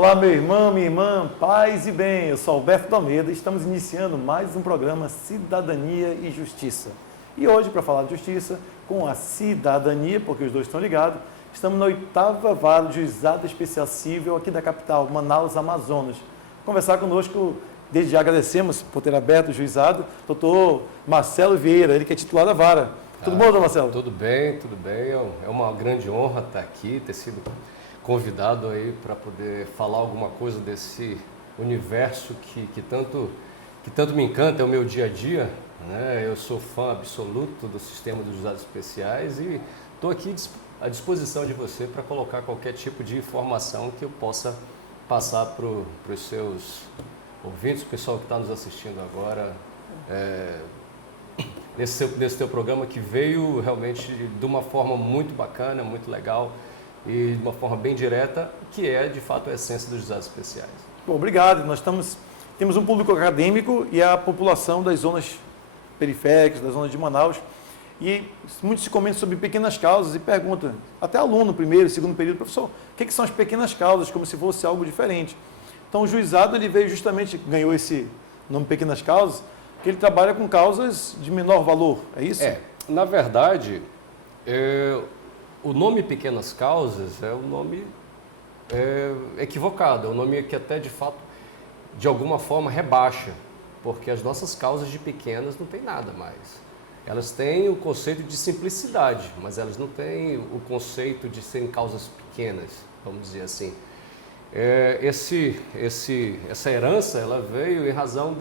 Olá, meu irmão, minha irmã, paz e bem. Eu sou Alberto Almeida e estamos iniciando mais um programa Cidadania e Justiça. E hoje, para falar de justiça, com a cidadania, porque os dois estão ligados, estamos na 8ª Vara do Juizado Especial Cível aqui da capital, Manaus, Amazonas. Conversar conosco, desde já agradecemos por ter aberto o juizado, doutor Marcelo Vieira, ele que é titular da vara. Tudo bom, doutor Marcelo? Tudo bem, tudo bem. É uma grande honra estar aqui, ter sido convidado aí para poder falar alguma coisa desse universo que tanto me encanta, é o meu dia a dia, né? Eu sou fã absoluto do sistema dos juizados especiais e estou aqui à disposição de você para colocar qualquer tipo de informação que eu possa passar para os seus ouvintes, o pessoal que está nos assistindo agora, nesse teu programa que veio realmente de uma forma muito bacana, muito legal e de uma forma bem direta, que é de fato a essência dos juizados especiais. Bom, obrigado. Nós temos um público acadêmico e a população das zonas periféricas, das zonas de Manaus, e muitos se comentam sobre pequenas causas e perguntam, até aluno, primeiro, segundo período, professor, o que são as pequenas causas, como se fosse algo diferente. Então o juizado ele veio justamente, ganhou esse nome Pequenas Causas, que ele trabalha com causas de menor valor, é isso? Na verdade, o nome Pequenas Causas é um nome equivocado, é um nome que até de fato, de alguma forma, rebaixa, porque as nossas causas de pequenas não tem nada mais. Elas têm o conceito de simplicidade, mas elas não têm o conceito de serem causas pequenas, vamos dizer assim. Essa herança ela veio em razão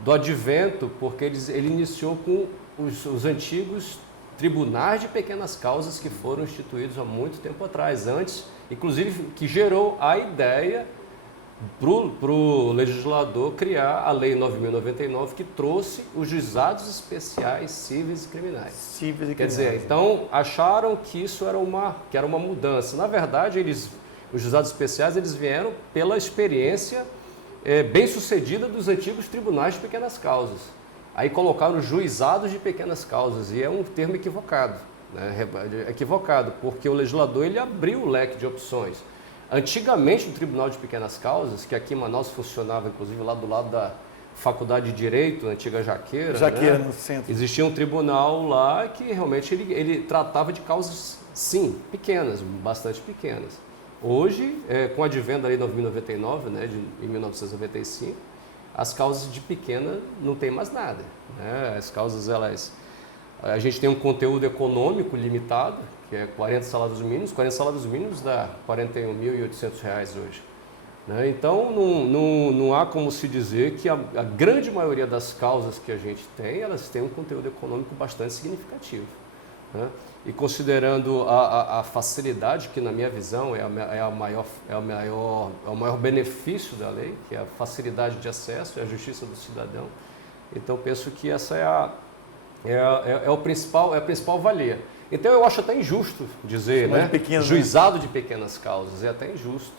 do advento, porque ele iniciou com os antigos tribunais de pequenas causas que foram instituídos há muito tempo atrás, antes, inclusive, que gerou a ideia para o legislador criar a Lei 9.099, que trouxe os juizados especiais cíveis e criminais. Quer dizer, então, acharam que isso era uma mudança. Na verdade, os juizados especiais eles vieram pela experiência bem-sucedida dos antigos tribunais de pequenas causas. Aí colocaram juizados de pequenas causas, e é um termo equivocado, né? Equivocado, porque o legislador ele abriu o leque de opções. Antigamente, o Tribunal de Pequenas Causas, que aqui em Manaus funcionava, inclusive lá do lado da Faculdade de Direito, a antiga Jaqueira, né? No centro. Existia um tribunal lá que realmente ele tratava de causas, sim, pequenas, bastante pequenas. Hoje, com o advento da Lei 9.099, né, em 1995, as causas de pequena não tem mais nada, né? As causas, a gente tem um conteúdo econômico limitado, que é 40 salários mínimos dá R$ 41.800 hoje, né? Então, não há como se dizer que a grande maioria das causas que a gente tem, elas têm um conteúdo econômico bastante significativo, né? E considerando a facilidade, que na minha visão é o maior benefício da lei, que é a facilidade de acesso, é a justiça do cidadão, então penso que essa é a principal valia. Então eu acho até injusto dizer, né? Juizado de pequenas causas, é até injusto.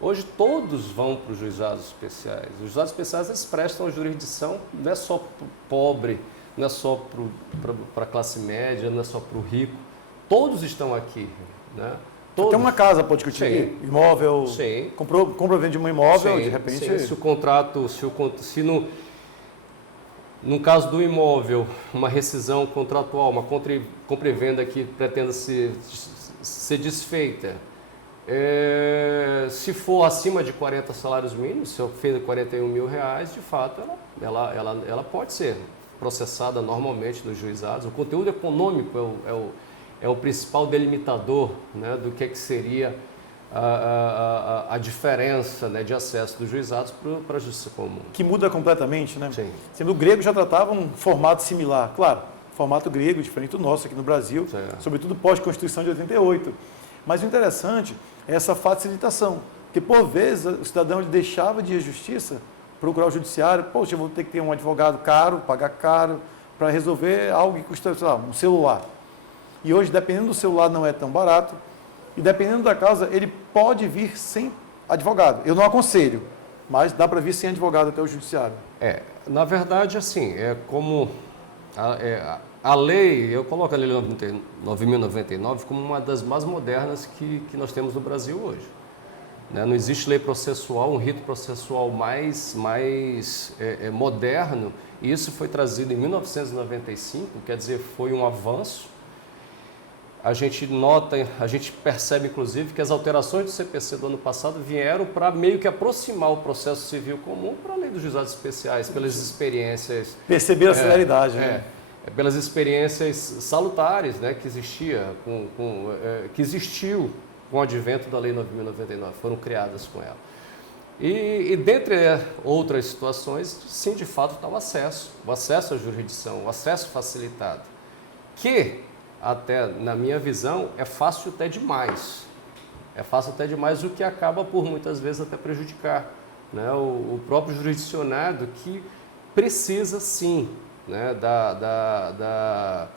Hoje todos vão para os juizados especiais. Os juizados especiais eles prestam jurisdição, não é só para o pobre, não é só para a classe média, não é só para o rico. Não estão aqui, né? Tem uma casa, pode discutir, sim. Imóvel, sim. Compra venda de um imóvel, sim, de repente... Sim. Se no caso do imóvel, uma rescisão contratual, uma compra e venda que pretenda ser desfeita, se for acima de 40 salários mínimos, se ofenda R$ 41.000, de fato, ela pode ser processada normalmente nos juizados. O conteúdo econômico é o principal delimitador, né, do que seria a diferença, né, de acesso dos juizados para a justiça comum. Que muda completamente, né? Sim. Sendo o grego já tratava um formato similar. Claro, formato grego diferente do nosso aqui no Brasil, sobretudo pós-Constituição de 88. Mas o interessante é essa facilitação, porque por vezes o cidadão ele deixava de ir à justiça, procurar o judiciário, poxa, eu vou ter que ter um advogado caro, pagar caro, para resolver algo que custa, sei lá, um celular. E hoje, dependendo do celular, não é tão barato, e dependendo da causa, ele pode vir sem advogado. Eu não aconselho, mas dá para vir sem advogado até o judiciário. Na verdade, assim, é como a lei, eu coloco a Lei 9.099 como uma das mais modernas que nós temos no Brasil hoje. né? Não existe lei processual, um rito processual mais moderno, e isso foi trazido em 1995, quer dizer, foi um avanço. A gente nota, a gente percebe inclusive que as alterações do CPC do ano passado vieram para meio que aproximar o processo civil comum para a lei dos juizados especiais, pelas experiências... Perceber a celeridade, né? Pelas experiências salutares, né, que existiu com o advento da Lei 9.099, foram criadas com ela. E dentre outras situações, sim, de fato, está o acesso à jurisdição, o acesso facilitado, que, até na minha visão, é fácil até demais. É fácil até demais, o que acaba por muitas vezes até prejudicar, né, o próprio jurisdicionado, que precisa sim, né, da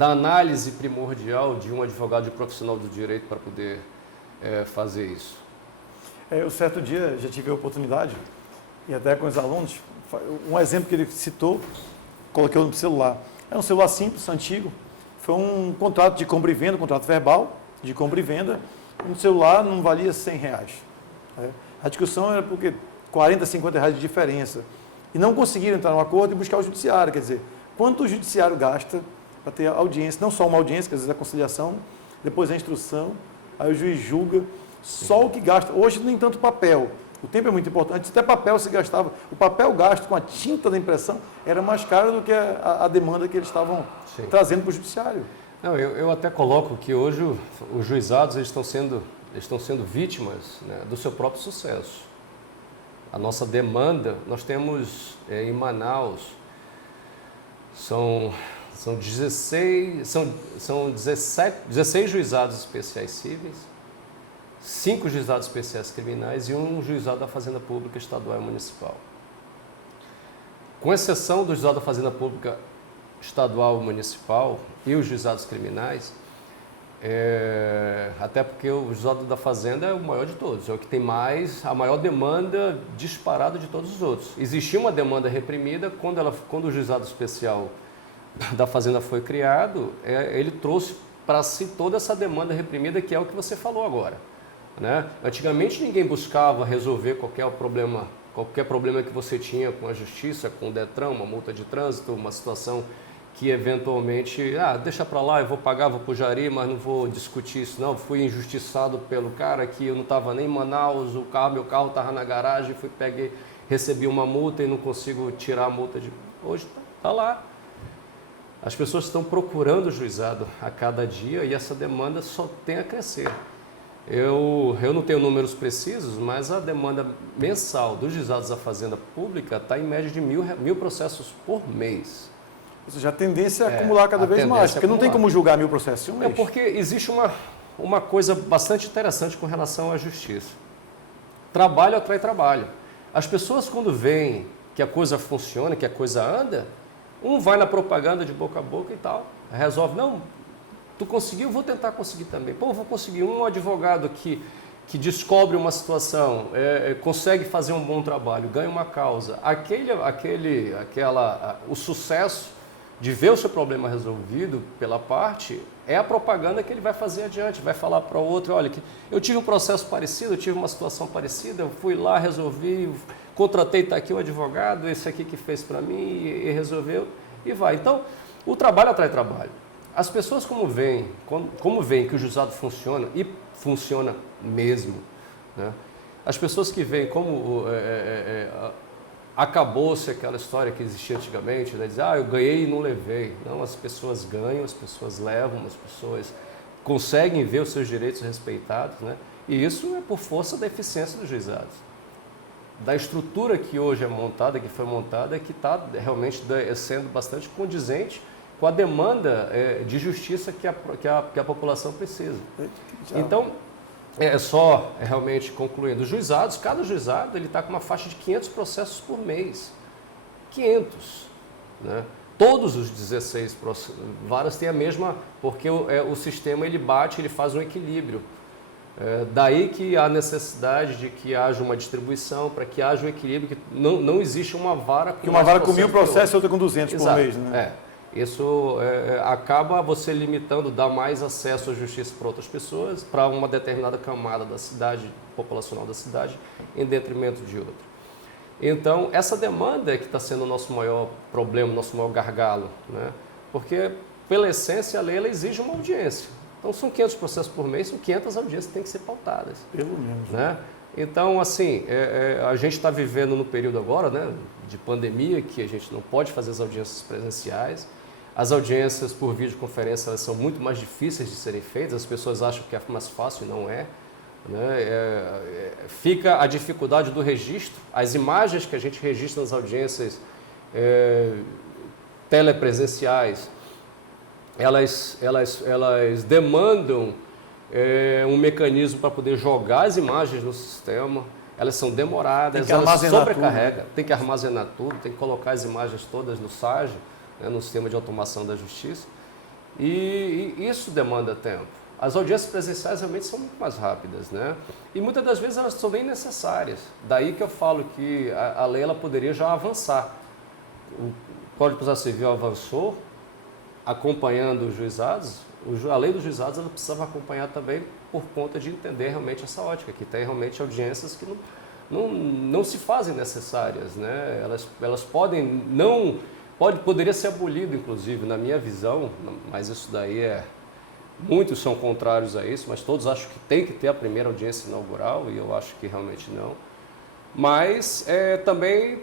análise primordial de um advogado de profissional do direito para poder fazer isso. Eu, certo dia, já tive a oportunidade, e até com os alunos, um exemplo que ele citou, coloquei no celular. É um celular simples, antigo, foi um contrato de compra e venda, um contrato verbal de compra e venda, um celular não valia R$100. A discussão era porque R$40, R$50 de diferença. E não conseguiram entrar num acordo e buscar o judiciário, quer dizer, quanto o judiciário gasta para ter audiência, não só uma audiência, que às vezes é a conciliação, depois a instrução, aí o juiz julga, só o que gasta. Hoje nem tanto papel, o tempo é muito importante, até papel se gastava, o papel gasto com a tinta da impressão era mais caro do que a demanda que eles estavam trazendo para o judiciário. Não, eu até coloco que hoje os juizados eles estão sendo vítimas, né, do seu próprio sucesso. A nossa demanda, nós temos em Manaus, são 16 juizados especiais cíveis, 5 juizados especiais criminais e 1 juizado da Fazenda Pública Estadual e Municipal. Com exceção do juizado da Fazenda Pública Estadual e Municipal e os juizados criminais, até porque o juizado da Fazenda é o maior de todos, é o que tem a maior demanda disparada de todos os outros. Existia uma demanda reprimida quando o juizado especial da Fazenda foi criado, ele trouxe para si toda essa demanda reprimida, que é o que você falou agora, né? Antigamente ninguém buscava resolver qualquer problema que você tinha com a justiça, com o Detran, uma multa de trânsito, uma situação que eventualmente, deixa para lá, eu vou pagar, vou pro Jari, mas não vou discutir isso não, fui injustiçado pelo cara que eu não estava nem em Manaus, meu carro estava na garagem, recebi uma multa e não consigo tirar a multa Hoje está lá. As pessoas estão procurando o juizado a cada dia e essa demanda só tem a crescer. Eu não tenho números precisos, mas a demanda mensal dos juizados da Fazenda Pública está em média de 1.000 processos por mês. Ou seja, a tendência é acumular cada vez mais, porque não tem como julgar 1.000 processos em um mês. Porque existe uma coisa bastante interessante com relação à justiça. Trabalho atrai trabalho. As pessoas, quando veem que a coisa funciona, que a coisa anda, vai na propaganda de boca a boca e tal, resolve, não, tu conseguiu, vou tentar conseguir também. Vou conseguir um advogado que descobre uma situação, consegue fazer um bom trabalho, ganha uma causa. O sucesso de ver o seu problema resolvido pela parte é a propaganda que ele vai fazer adiante, vai falar para o outro, olha, eu tive um processo parecido, eu tive uma situação parecida, eu fui lá, resolvi, contratei, está aqui o advogado, esse aqui que fez para mim e resolveu, e vai. Então, o trabalho atrai trabalho. As pessoas como veem que o juizado funciona, e funciona mesmo, né? As pessoas que veem como acabou-se aquela história que existia antigamente, né? Dizer, eu ganhei e não levei. Não, as pessoas ganham, as pessoas levam, as pessoas conseguem ver os seus direitos respeitados, né? E isso é por força da eficiência dos juizados. Da estrutura que hoje é montada, que foi montada, que está realmente sendo bastante condizente com a demanda de justiça que a população precisa. Então, realmente concluindo, os juizados, cada juizado está com uma faixa de 500 processos por mês. 500. Né? Todos os 16 varas têm a mesma, porque o sistema ele faz um equilíbrio. Daí que há necessidade de que haja uma distribuição, para que haja um equilíbrio, que não existe uma vara com uma vara com 1.000 processos e outra com 200 por mês, né? Isso acaba você limitando, dá mais acesso à justiça para outras pessoas, para uma determinada camada da cidade, populacional da cidade, em detrimento de outra. Então, essa demanda é que está sendo o nosso maior problema, o nosso maior gargalo, né? Porque, pela essência, a lei ela exige uma audiência. Então, são 500 processos por mês, são 500 audiências que têm que ser pautadas. Pelo menos. Né? Então, assim, a gente está vivendo no período agora, né, de pandemia, que a gente não pode fazer as audiências presenciais. As audiências por videoconferência elas são muito mais difíceis de serem feitas, as pessoas acham que é mais fácil e não é. Né? Fica a dificuldade do registro, as imagens que a gente registra nas audiências telepresenciais, elas demandam um mecanismo para poder jogar as imagens no sistema, elas são demoradas, elas sobrecarregam, tem que armazenar tudo, tem que colocar as imagens todas no SAG, né, no sistema de automação da justiça, e isso demanda tempo. As audiências presenciais realmente são muito mais rápidas, né? E muitas das vezes elas são bem necessárias. Daí que eu falo que a lei ela poderia já avançar. O Código de Processo Civil avançou, acompanhando os juizados. A lei dos juizados ela precisava acompanhar também por conta de entender realmente essa ótica, que tem realmente audiências que não se fazem necessárias, né? Elas podem não... Poderia ser abolido, inclusive, na minha visão, mas isso daí muitos são contrários a isso, mas todos acham que tem que ter a primeira audiência inaugural, e eu acho que realmente não. Mas também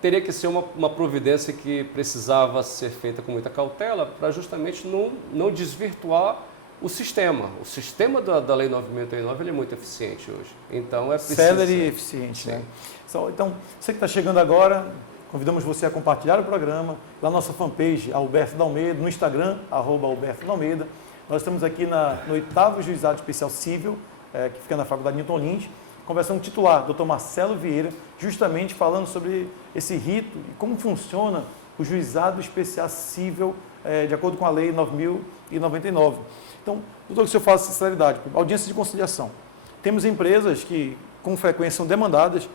teria que ser uma providência que precisava ser feita com muita cautela para justamente não desvirtuar o sistema. O sistema da Lei 9.089 ele é muito eficiente hoje. Então é preciso... Célere e eficiente, né? Então, você que está chegando agora... Convidamos você a compartilhar o programa lá na nossa fanpage, Alberto Dalmeida, no Instagram, @AlbertoDalmeida. Nós estamos aqui no 8º Juizado Especial Civil, que fica na Faculdade Newton Lins, conversando com o titular, Dr. Marcelo Vieira, justamente falando sobre esse rito e como funciona o Juizado Especial Civil, de acordo com a Lei 9.099. Então, doutor, que o senhor fala sinceridade, audiência de conciliação. Temos empresas que, com frequência, são demandadas,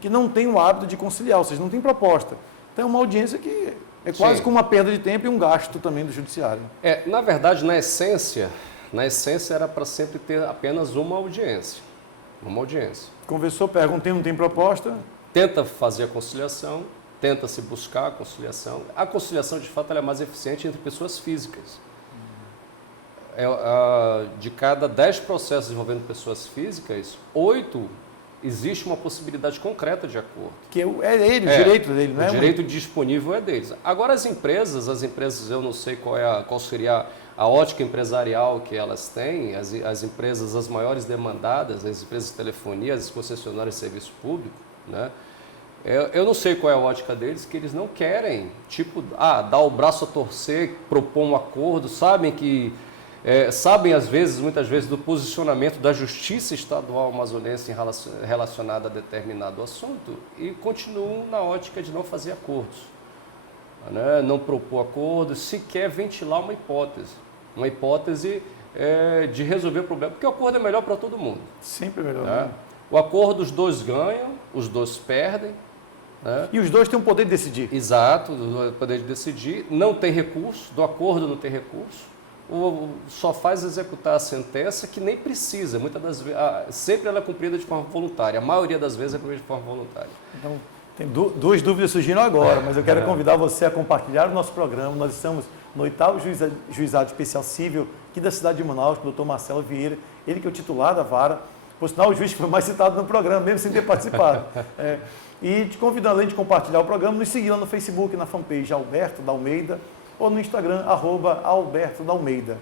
que não tem o hábito de conciliar, ou seja, não tem proposta. Então é uma audiência que é quase como uma perda de tempo e um gasto também do judiciário. Na verdade, na essência era para sempre ter apenas uma audiência. Uma audiência. Conversou, perguntei, não tem proposta. Tenta fazer a conciliação, tenta se buscar a conciliação. A conciliação, de fato, ela é mais eficiente entre pessoas físicas. De cada 10 processos envolvendo pessoas físicas, 8 existe uma possibilidade concreta de acordo. Que é dele, o direito dele, não é? O direito disponível é deles. Agora as empresas eu não sei qual seria a ótica empresarial que elas têm, as empresas, as maiores demandadas, as empresas de telefonia, as concessionárias de serviço público, né? Eu não sei qual é a ótica deles, que eles não querem, dar o braço a torcer, propor um acordo, sabem muitas vezes, do posicionamento da justiça estadual amazonense relacionada a determinado assunto e continuam na ótica de não fazer acordos, né? Não propor acordos, sequer ventilar uma hipótese de resolver o problema, porque o acordo é melhor para todo mundo. Sempre melhor. Né? O acordo, os dois ganham, os dois perdem. Né? E os dois têm o poder de decidir. Exato, o poder de decidir, não tem recurso, do acordo não tem recurso. Só faz executar a sentença que nem precisa, muitas das vezes, sempre ela é cumprida de forma voluntária, a maioria das vezes é cumprida de forma voluntária. Então, tem duas dúvidas surgindo agora, mas eu quero convidar você a compartilhar o nosso programa. Nós estamos no 8º Juizado Especial Civil, aqui da cidade de Manaus, com o doutor Marcelo Vieira, ele que é o titular da vara, por sinal o juiz que foi mais citado no programa, mesmo sem ter participado. E te convidando, além de compartilhar o programa, nos seguir lá no Facebook, na fanpage Alberto Dalmeida, ou no Instagram, @AlbertoDalmeida.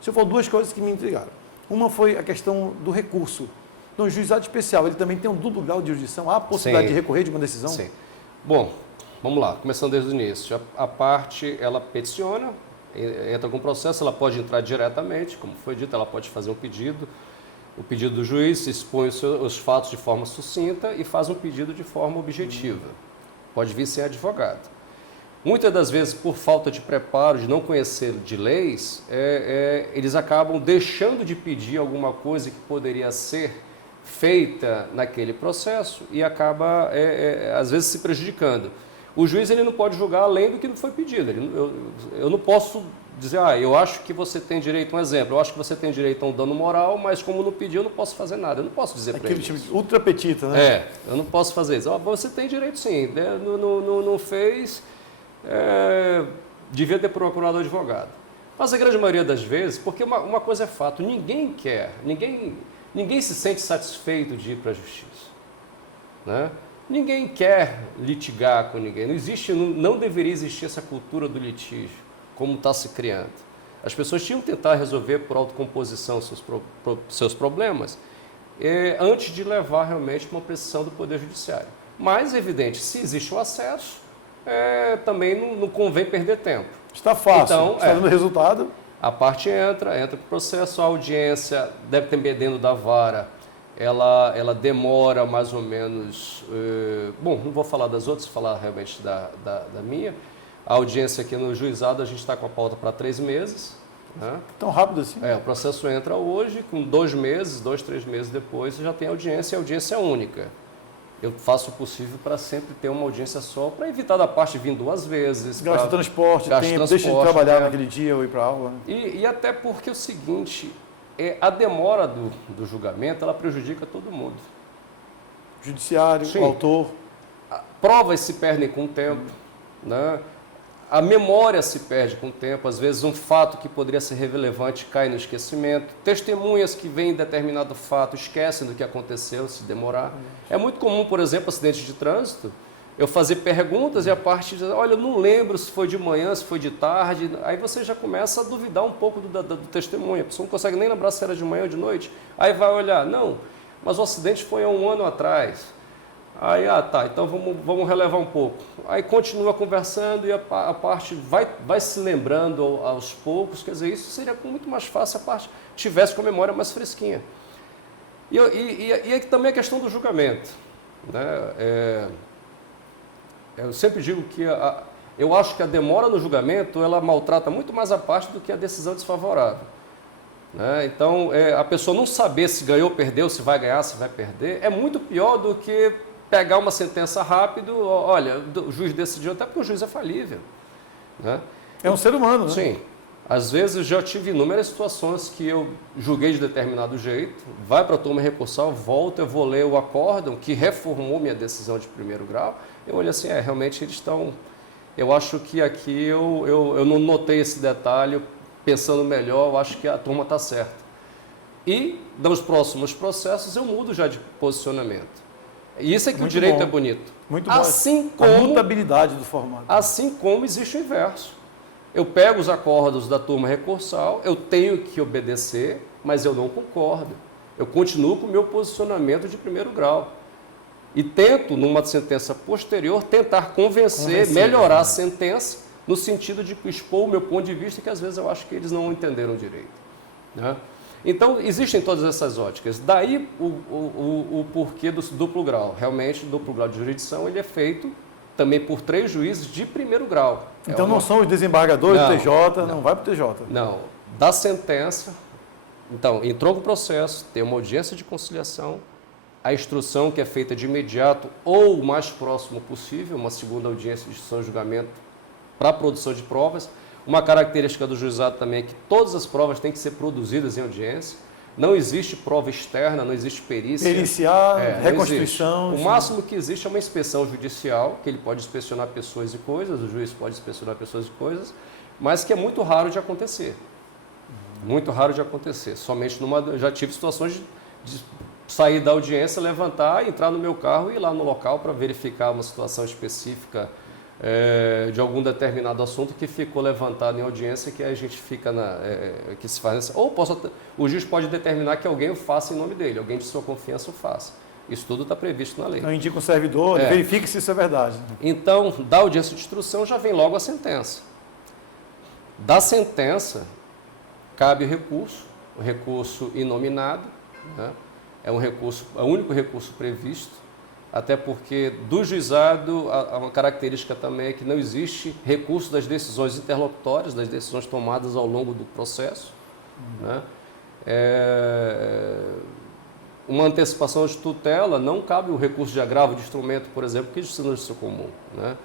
O senhor falou duas coisas que me intrigaram. Uma foi a questão do recurso. Então, o juizado especial, ele também tem um duplo grau de jurisdição? Há a possibilidade de recorrer de uma decisão? Sim. Bom, vamos lá, começando desde o início. A parte, ela peticiona, entra com processo, ela pode entrar diretamente, como foi dito, ela pode fazer um pedido. O pedido do juiz expõe os fatos de forma sucinta e faz um pedido de forma objetiva. Pode vir sem advogado. Muitas das vezes, por falta de preparo, de não conhecer de leis, eles acabam deixando de pedir alguma coisa que poderia ser feita naquele processo e acaba, às vezes, se prejudicando. O juiz ele não pode julgar além do que foi pedido. Eu não posso dizer, eu acho que você tem direito, um exemplo, eu acho que você tem direito a um dano moral, mas como não pediu, eu não posso fazer nada. Eu não posso dizer para ele. Aquele time ultra petita, né? Eu não posso fazer isso. Você tem direito sim, né? Não fez, devia ter procurado um advogado. Mas a grande maioria das vezes, porque uma coisa é fato, ninguém se sente satisfeito de ir para a justiça, né? Ninguém quer litigar com ninguém. Não deveria existir essa cultura do litígio, como está se criando. As pessoas tinham que tentar resolver por autocomposição seus problemas, antes de levar realmente para uma pressão do Poder Judiciário. Mas, evidente, se existe o acesso, também não convém perder tempo. Está fácil, então, está dando resultado. A parte entra com o processo, a audiência, dependendo da vara, ela demora mais ou menos... bom, não vou falar das outras, vou falar realmente da minha. A audiência aqui no juizado, a gente está com a pauta para 3 meses. Né? Tão rápido assim? O processo entra hoje, com 2 meses, 2, 3 meses depois, já tem audiência, e a audiência é única. Eu faço o possível para sempre ter uma audiência só, para evitar da parte vir 2 vezes. Gasta transporte, tempo, deixa de trabalhar naquele dia ou ir para aula. Né? E até porque é o seguinte, a demora do julgamento, ela prejudica todo mundo. Judiciário, Sim. o autor. Provas se perdem com o tempo, né? A memória se perde com o tempo, às vezes um fato que poderia ser relevante cai no esquecimento. Testemunhas que veem determinado fato esquecem do que aconteceu, se demorar. É muito comum, por exemplo, acidentes de trânsito, eu fazer perguntas e a parte diz, olha, eu não lembro se foi de manhã, se foi de tarde. Aí você já começa a duvidar um pouco do testemunho. A pessoa não consegue nem lembrar se era de manhã ou de noite. Aí vai olhar, não, mas o acidente foi há 1 ano atrás. Aí, tá, então vamos relevar um pouco. Aí continua conversando e a parte vai se lembrando aos poucos. Quer dizer, isso seria muito mais fácil se a parte tivesse com a memória mais fresquinha. E também a questão do julgamento. Né? Eu sempre digo que eu acho que a demora no julgamento, ela maltrata muito mais a parte do que a decisão desfavorável. Né? Então, a pessoa não saber se ganhou ou perdeu, se vai ganhar, se vai perder, é muito pior do que pegar uma sentença rápido, olha, o juiz decidiu, até porque o juiz é falível. Né? É um ser humano, né? Sim. Às vezes já tive inúmeras situações que eu julguei de determinado jeito, vai para a turma recursal, volta, eu vou ler o acórdão que reformou minha decisão de 1º grau, eu olho assim, realmente eles estão... Eu acho que aqui eu não notei esse detalhe, pensando melhor, eu acho que a turma está certa. E, nos próximos processos, eu mudo já de posicionamento. E isso é que muito o direito bom. É bonito. Muito bom. Assim como, a mutabilidade do formato. Assim como existe o inverso. Eu pego os acórdãos da turma recursal, eu tenho que obedecer, mas eu não concordo. Eu continuo com o meu posicionamento de 1º grau. E tento, numa sentença posterior, tentar convencer melhorar a sentença, no sentido de expor o meu ponto de vista, que às vezes eu acho que eles não entenderam direito. Né? Então, existem todas essas óticas. Daí o porquê do duplo grau. Realmente, o duplo grau de jurisdição ele é feito também por 3 juízes de 1º grau. Então, não são os desembargadores do TJ, não vai para o TJ. Não. Da sentença, então, entrou com o processo, tem uma audiência de conciliação, a instrução que é feita de imediato ou o mais próximo possível, uma segunda audiência de instrução e julgamento para a produção de provas. Uma característica do juizado também é que todas as provas têm que ser produzidas em audiência. Não existe prova externa, não existe perícia. Periciar, reconstituição. O máximo que existe é uma inspeção judicial, que ele pode inspecionar pessoas e coisas, o juiz pode inspecionar pessoas e coisas, mas que é muito raro de acontecer. Muito raro de acontecer. Somente já tive situações de sair da audiência, levantar, entrar no meu carro e ir lá no local para verificar uma situação específica de algum determinado assunto que ficou levantado em audiência, que a gente fica que se faz. Ou o juiz pode determinar que alguém o faça em nome dele, alguém de sua confiança o faça. Isso tudo está previsto na lei. Então indica o servidor, verifique se isso é verdade. Então, da audiência de instrução já vem logo a sentença. Da sentença, cabe o recurso inominado, né? É o único recurso previsto, até porque do juizado uma característica também é que não existe recurso das decisões interlocutórias, das decisões tomadas ao longo do processo. Né? Uma antecipação de tutela, não cabe o recurso de agravo de instrumento, por exemplo, que existe no justiça comum. Né?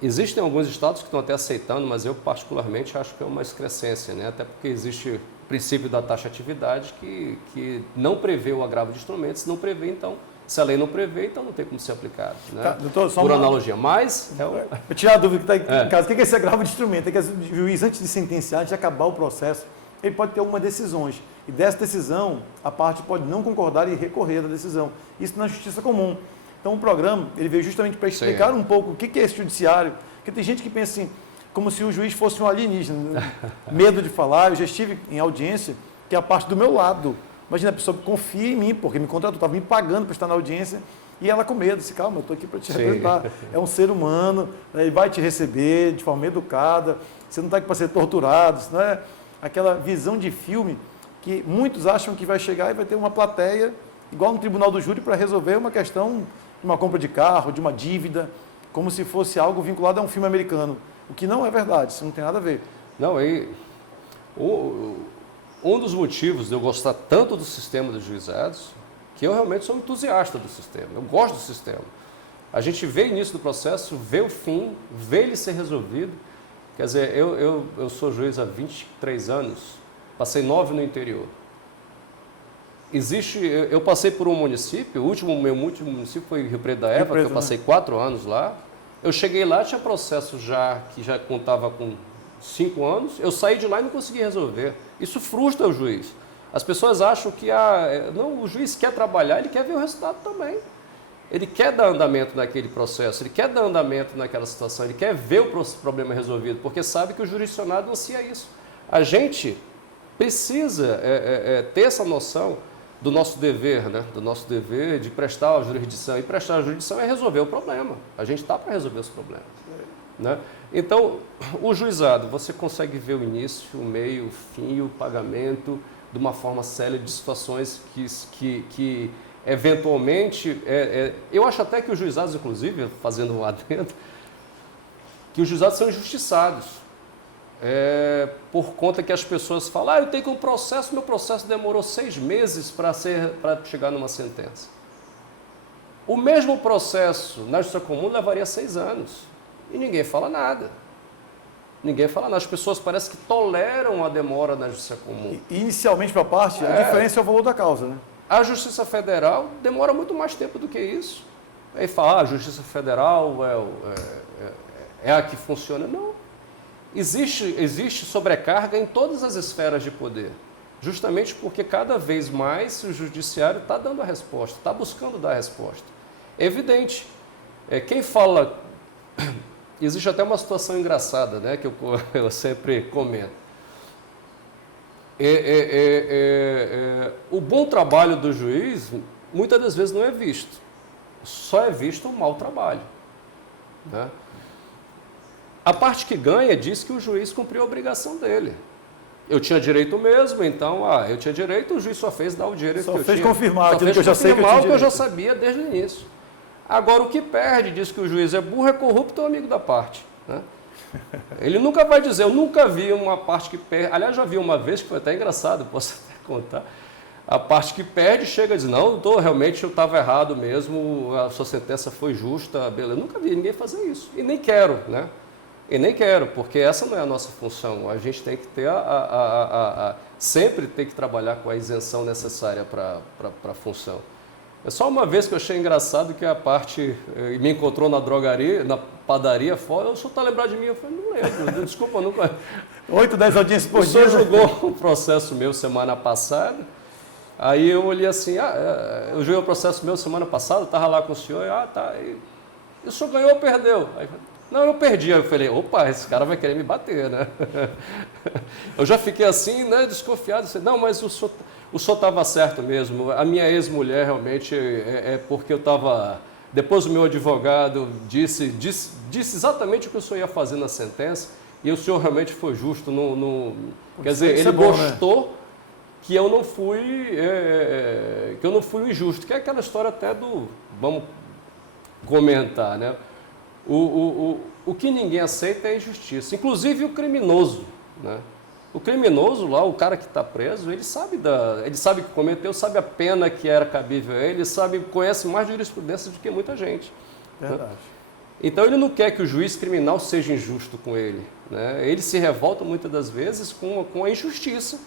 Existem alguns estados que estão até aceitando, mas eu particularmente acho que é uma excrescência, né? Até porque existe o princípio da taxatividade que não prevê o agravo de instrumentos, não prevê, então, se a lei não prevê, então não tem como ser aplicado, né? Tá, doutor, por analogia. Mas... Eu tirar a dúvida que está aqui em casa, o que é esse agravo de instrumento? É que o juiz, antes de sentenciar, antes de acabar o processo, ele pode ter algumas decisões. E dessa decisão, a parte pode não concordar e recorrer da decisão. Isso na justiça comum. Então, o programa ele veio justamente para explicar um pouco o que é esse judiciário, porque tem gente que pensa assim, como se o juiz fosse um alienígena, medo de falar. Eu já estive em audiência, que é a parte do meu lado. Imagina, a pessoa confia em mim, porque me contratou, estava me pagando para estar na audiência, e ela com medo, disse, calma, eu estou aqui para te representar. É um ser humano, ele vai te receber de forma educada, você não está aqui para ser torturado, isso não é aquela visão de filme que muitos acham que vai chegar e vai ter uma plateia, igual no tribunal do júri, para resolver uma questão de uma compra de carro, de uma dívida, como se fosse algo vinculado a um filme americano, o que não é verdade, isso não tem nada a ver. Não, aí, um dos motivos de eu gostar tanto do sistema dos juizados, que eu realmente sou entusiasta do sistema, eu gosto do sistema. A gente vê o início do processo, vê o fim, vê ele ser resolvido. Quer dizer, eu sou juiz há 23 anos, passei 9 no interior. Eu passei por um município, meu último município foi Rio Preto da Eva, que eu passei 4 anos lá. Eu cheguei lá, tinha processo que já contava com 5 anos, eu saí de lá e não consegui resolver. Isso frustra o juiz. As pessoas acham que não, o juiz quer trabalhar, ele quer ver o resultado também. Ele quer dar andamento naquele processo, ele quer dar andamento naquela situação, ele quer ver o problema resolvido, porque sabe que o jurisdicionado ansia isso. A gente precisa ter essa noção do nosso dever, né? Do nosso dever de prestar a jurisdição. E prestar a jurisdição é resolver o problema. A gente está para resolver os problemas. Né? Então, o juizado, você consegue ver o início, o meio, o fim, o pagamento de uma forma célere de situações que eventualmente... eu acho até que os juizados, inclusive, fazendo um adendo, que os juizados são injustiçados. Por conta que as pessoas falam, eu tenho um processo, meu processo demorou 6 meses para chegar numa sentença. O mesmo processo na justiça comum levaria 6 anos e ninguém fala nada. Ninguém fala nada. As pessoas parecem que toleram a demora na justiça comum. Inicialmente, para a parte, a diferença é o valor da causa, né? A Justiça Federal demora muito mais tempo do que isso. Aí fala, a Justiça Federal é a que funciona. Não. Existe sobrecarga em todas as esferas de poder, justamente porque cada vez mais o judiciário está dando a resposta, está buscando dar a resposta. É evidente. Quem fala... Existe até uma situação engraçada, né, que eu sempre comento. O bom trabalho do juiz, muitas das vezes não é visto. Só é visto um mau trabalho. Né? A parte que ganha diz que o juiz cumpriu a obrigação dele. Eu tinha direito mesmo, então, eu tinha direito, o juiz só fez dar o direito que eu tinha. Só fez confirmar aquilo que eu já sei que eu tinha direito. Que eu já sabia desde o início. Agora, o que perde, diz que o juiz é burro, é corrupto, é amigo da parte. Né? Ele nunca vai dizer, eu nunca vi uma parte que perde. Aliás, já vi uma vez, que foi até engraçado, posso até contar. A parte que perde chega e diz, não, doutor, realmente eu estava errado mesmo, a sua sentença foi justa, beleza. Eu nunca vi ninguém fazer isso. E nem quero, né? E nem quero, porque essa não é a nossa função. A gente tem que ter sempre tem que trabalhar com a isenção necessária para a função. É só uma vez que eu achei engraçado que a parte me encontrou na drogaria, na padaria fora, o senhor está lembrado de mim? Eu falei, não lembro, desculpa, nunca... 8, 10 audiências por dia. O senhor julgou um processo meu semana passada, aí eu olhei assim, eu julguei o processo meu semana passada, estava lá com o senhor, tá, e o senhor ganhou ou perdeu? Aí, não, eu perdi. Aí eu falei, opa, esse cara vai querer me bater, né? Eu já fiquei assim, né, desconfiado. Disse, não, mas o senhor estava certo mesmo. A minha ex-mulher realmente porque eu estava... Depois o meu advogado disse exatamente o que o senhor ia fazer na sentença e o senhor realmente foi justo. Quer dizer, ele gostou, né? Que eu não fui injusto. Que é aquela história até do... Vamos comentar, né? O que ninguém aceita é a injustiça, inclusive o criminoso. Né? O criminoso lá, o cara que está preso, ele sabe que cometeu, sabe a pena que era cabível a ele, conhece mais jurisprudência do que muita gente. Verdade. Né? Então ele não quer que o juiz criminal seja injusto com ele, né? Ele se revolta muitas das vezes com a injustiça.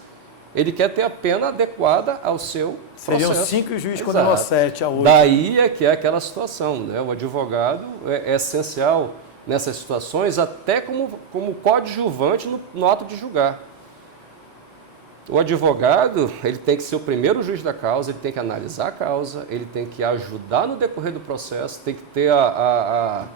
Ele quer ter a pena adequada ao seu Seriam processo. 5 e o juiz condenou 7 a 8. Daí é que é aquela situação, né? O advogado é essencial nessas situações, até como coadjuvante no ato de julgar. O advogado, ele tem que ser o primeiro juiz da causa, ele tem que analisar a causa, ele tem que ajudar no decorrer do processo, tem que ter a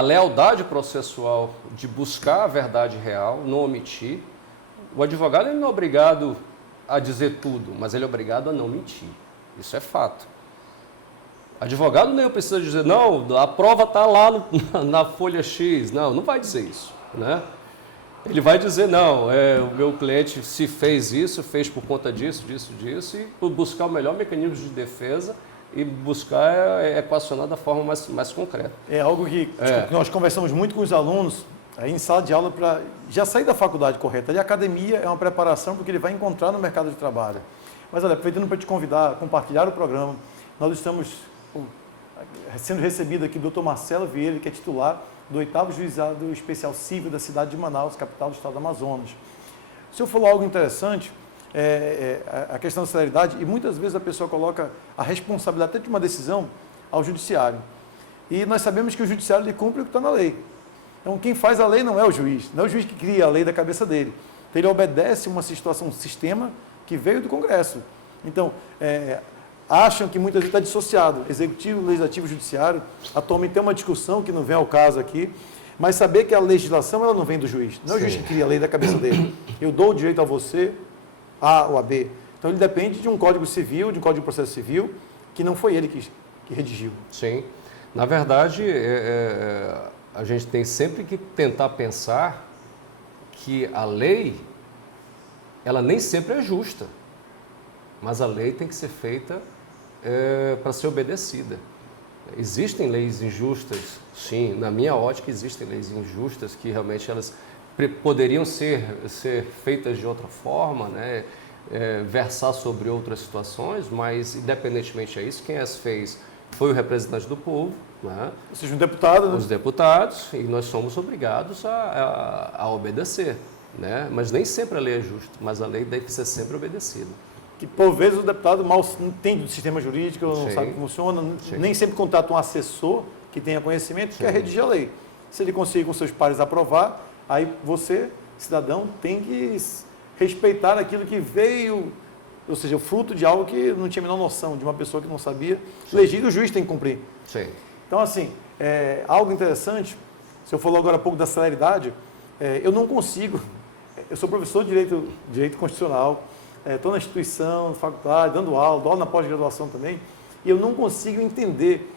lealdade processual de buscar a verdade real, não omitir. O advogado ele não é obrigado a dizer tudo, mas ele é obrigado a não mentir. Isso é fato. Advogado nem precisa dizer, não, a prova está lá na folha X. Não vai dizer isso, né? Ele vai dizer, não, o meu cliente se fez isso, fez por conta disso, e buscar o melhor mecanismo de defesa e buscar equacionar da forma mais concreta. É algo que nós conversamos muito com os alunos aí em sala de aula para já sair da faculdade correta. E a academia é uma preparação porque ele vai encontrar no mercado de trabalho. Mas olha, aproveitando para te convidar a compartilhar o programa, nós estamos sendo recebido aqui do Dr. Marcelo Vieira, que é titular do 8º Juizado Especial Civil da cidade de Manaus, capital do estado do Amazonas. O senhor falou algo interessante, a questão da celeridade, e muitas vezes a pessoa coloca a responsabilidade até de uma decisão ao judiciário. E nós sabemos que o judiciário ele cumpre o que está na lei. Então, quem faz a lei não é o juiz, não é o juiz que cria a lei da cabeça dele. Então, ele obedece uma situação, um sistema que veio do Congresso. Então, acham que muitas vezes está dissociado, executivo, legislativo, judiciário. Atualmente tem uma discussão que não vem ao caso aqui, mas saber que a legislação ela não vem do juiz, não é o juiz que cria a lei da cabeça dele. Eu dou o direito a você, A ou a B. Então ele depende de um código civil, de um código de processo civil, que não foi ele que redigiu. Sim. Na verdade, a gente tem sempre que tentar pensar que a lei, ela nem sempre é justa, mas a lei tem que ser feita para ser obedecida. Existem leis injustas, sim, na minha ótica existem leis injustas que realmente elas poderiam ser feitas de outra forma, né? Versar sobre outras situações, mas independentemente disso, quem as fez foi o representante do povo, né? Ou seja, um deputado, né? Os deputados, e nós somos obrigados a obedecer, né? Mas nem sempre a lei é justa, mas a lei deve ser sempre obedecida. Que, por vezes, o deputado mal entende do sistema jurídico, não Sim. sabe como funciona, Sim. nem sempre contrata um assessor que tenha conhecimento, que quer redigir a lei. Se ele conseguir com seus pares aprovar, aí você, cidadão, tem que respeitar aquilo que veio, ou seja, o fruto de algo que não tinha a menor noção, de uma pessoa que não sabia. Legítimo, o juiz tem que cumprir. Sim. Então, assim, algo interessante, o senhor falou agora há pouco da celeridade, eu não consigo, eu sou professor de direito constitucional, estou na instituição, na faculdade, dou aula na pós-graduação também, e eu não consigo entender,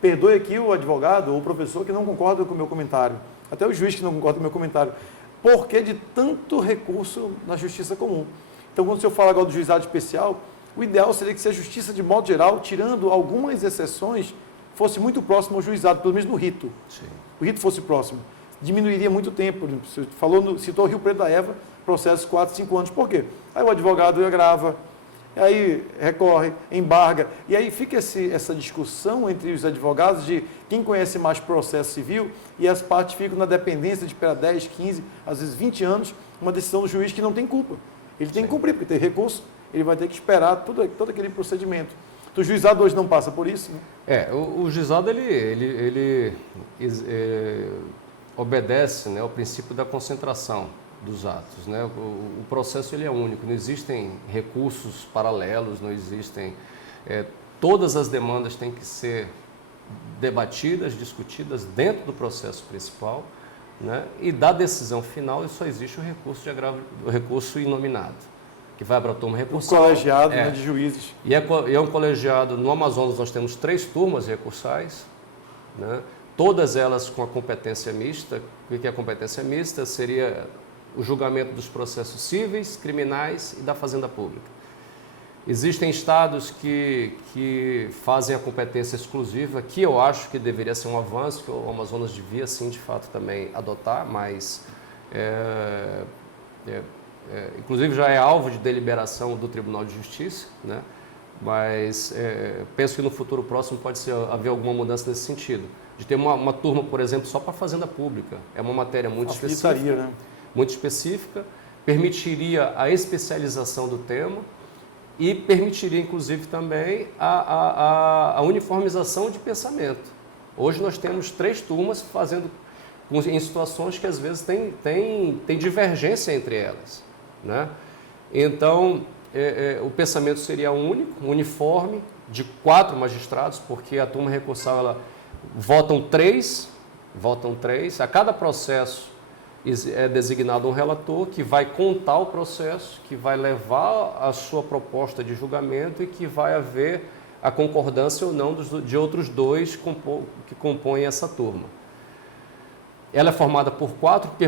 perdoe aqui o advogado ou o professor que não concorda com o meu comentário, até o juiz que não concorda com o meu comentário, por que de tanto recurso na justiça comum? Então, quando o senhor fala agora do juizado especial, o ideal seria que se a justiça, de modo geral, tirando algumas exceções, fosse muito próximo ao juizado, pelo menos no rito. Sim. O rito fosse próximo. Diminuiria muito tempo. Você citou o Rio Preto da Eva, processos 4, 5 anos. Por quê? Aí o advogado agrava, aí recorre, embarga, e aí fica essa discussão entre os advogados de quem conhece mais processo civil, e as partes ficam na dependência de esperar 10, 15, às vezes 20 anos, uma decisão do juiz que não tem culpa. Ele tem que cumprir, porque tem recurso, ele vai ter que esperar todo aquele procedimento. Então, o juizado hoje não passa por isso, né? O juizado, ele obedece, né, ao princípio da concentração dos atos, né? O processo ele é único, não existem recursos paralelos, não existem... todas as demandas têm que ser debatidas, discutidas dentro do processo principal, né? E da decisão final só existe o recurso de agravo, o recurso inominado, que vai para a turma recursal. O colegiado, né, de juízes. E é um colegiado, no Amazonas nós temos 3 turmas recursais, né? Todas elas com a competência mista. O que é a competência mista? Seria o julgamento dos processos cíveis, criminais e da fazenda pública. Existem estados que fazem a competência exclusiva, que eu acho que deveria ser um avanço, que o Amazonas devia sim, de fato, também adotar, mas inclusive já é alvo de deliberação do Tribunal de Justiça, né? mas penso que no futuro próximo pode haver alguma mudança nesse sentido. De ter uma turma, por exemplo, só para a Fazenda Pública. É uma matéria muito específica, né? muito específica, permitiria a especialização do tema e permitiria, inclusive, também a uniformização de pensamento. Hoje nós temos 3 turmas fazendo em situações que às vezes tem divergência entre elas, né? Então, o pensamento seria único, uniforme, de 4 magistrados, porque a turma recursal, votam 3, a cada processo é designado um relator que vai contar o processo, que vai levar a sua proposta de julgamento e que vai haver a concordância ou não de outros 2 que compõem essa turma. Ela é formada por 4, porque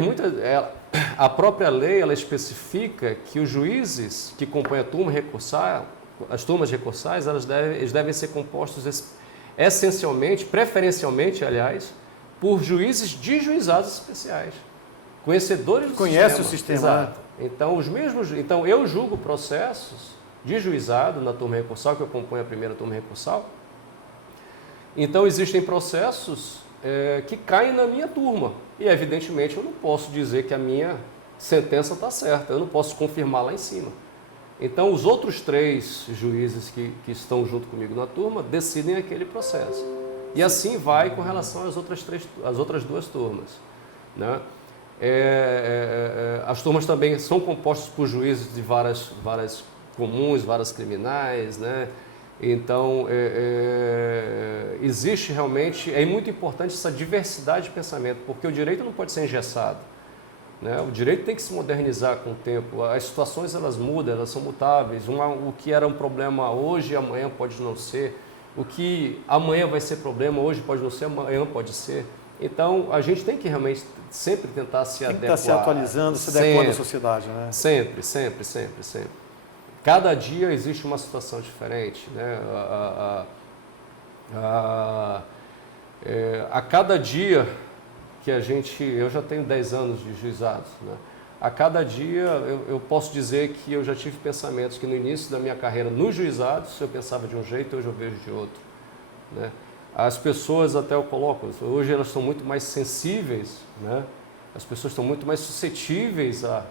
a própria lei ela especifica que os juízes que compõem a turma recursal, as turmas recursais, eles devem ser compostos essencialmente, preferencialmente, aliás, por juízes de juizados especiais, conhecedores do sistema. Conhece o sistema. Exato. Então, eu julgo processos de juizado na turma recursal, que eu componho a primeira turma recursal. Então, existem processos que caem na minha turma. E, evidentemente, eu não posso dizer que a minha sentença está certa, eu não posso confirmar lá em cima. Então, os outros 3 juízes que estão junto comigo na turma decidem aquele processo. E assim vai com relação às outras 2 turmas, né? As turmas também são compostas por juízes de várias comuns, várias criminais, né? Então, existe realmente, é muito importante essa diversidade de pensamento, porque o direito não pode ser engessado, né? O direito tem que se modernizar com o tempo, as situações elas mudam, elas são mutáveis, o que era um problema hoje, amanhã pode não ser, o que amanhã vai ser problema, hoje pode não ser, amanhã pode ser. Então, a gente tem que realmente sempre tentar se adequar. Tem que estar se atualizando, se adequando à sociedade, né? Sempre. Cada dia existe uma situação diferente, né? A cada dia que eu já tenho 10 anos de juizados, né? A cada dia eu posso dizer que eu já tive pensamentos que no início da minha carreira nos juizados eu pensava de um jeito, hoje eu vejo de outro, né? As pessoas, até eu coloco, hoje elas estão muito mais sensíveis, né? As pessoas estão muito mais suscetíveis a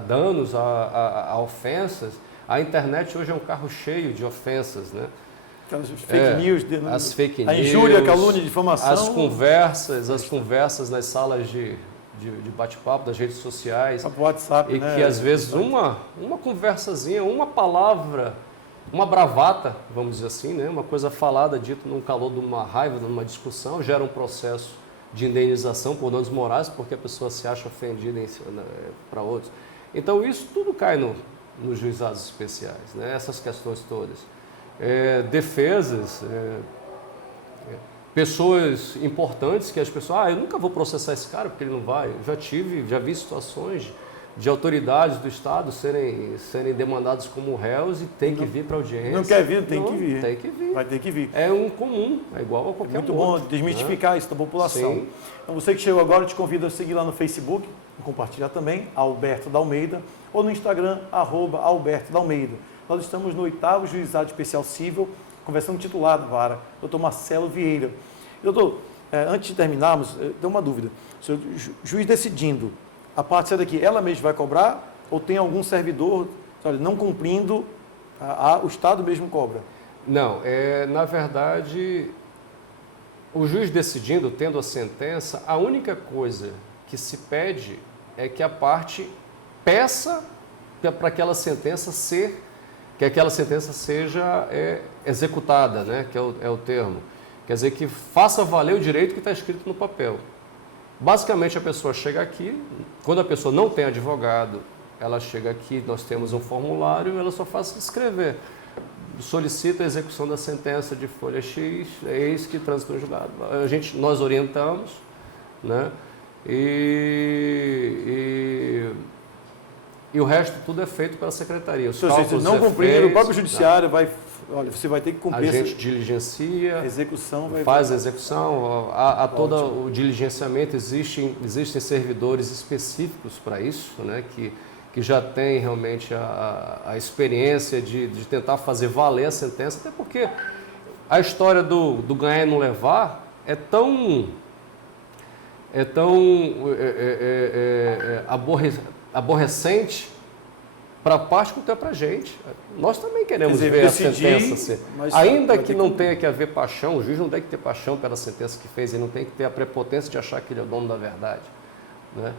danos, a ofensas. A internet hoje é um carro cheio de ofensas, né? Aquelas fake news, as fake news, a injúria, a calúnia, a difamação. As conversas nas salas de bate-papo das redes sociais. O WhatsApp, e né? Que às vezes uma conversazinha, uma palavra, uma bravata, vamos dizer assim, né? Uma coisa falada, dita num calor de uma raiva, de uma discussão, gera um processo de indenização por danos morais, porque a pessoa se acha ofendida para outros. Então, isso tudo cai nos juizados especiais, né? Essas questões todas. Defesas, pessoas importantes que as pessoas, eu nunca vou processar esse cara porque ele não vai. Eu já vi situações de autoridades do Estado serem demandados como réus e tem que vir para a audiência. Não quer vir, tem que vir. Tem que vir. Vai ter que vir. É um comum, é igual a qualquer Muito outro. bom desmistificar, né? Isso da população. Sim. Então, você que chegou agora, eu te convido a seguir lá no Facebook, compartilhar também, Alberto da Almeida, ou no Instagram, @Alberto da Almeida. Nós estamos no 8º Juizado Especial Cível, conversando titulado, Vara, doutor Marcelo Vieira. Doutor, antes de terminarmos, tem uma dúvida. O juiz decidindo, a parte sai daqui, ela mesma vai cobrar ou tem algum servidor, sabe, não cumprindo, o Estado mesmo cobra? Não, na verdade, o juiz decidindo, tendo a sentença, a única coisa que se pede é que a parte peça para aquela sentença seja executada, né, que é o termo. Quer dizer, que faça valer o direito que está escrito no papel. Basicamente, a pessoa chega aqui, quando a pessoa não tem advogado, ela chega aqui, nós temos um formulário, ela só faz escrever. Solicita a execução da sentença de folha X, eis que trânsito no julgado. Nós orientamos, né? E o resto tudo é feito pela secretaria. Se vocês não cumprirem, o próprio judiciário você vai ter que cumprir. A gente diligencia, a execução faz a execução, há todo o diligenciamento, existem servidores específicos para isso, né, que que já tem realmente a experiência de tentar fazer valer a sentença, até porque a história do ganhar e não levar é tão aborrecente para a parte quanto é para a gente. Nós também queremos ver a sentença ser. Ainda que não tenha que haver paixão, o juiz não tem que ter paixão pela sentença que fez, ele não tem que ter a prepotência de achar que ele é o dono da verdade, né?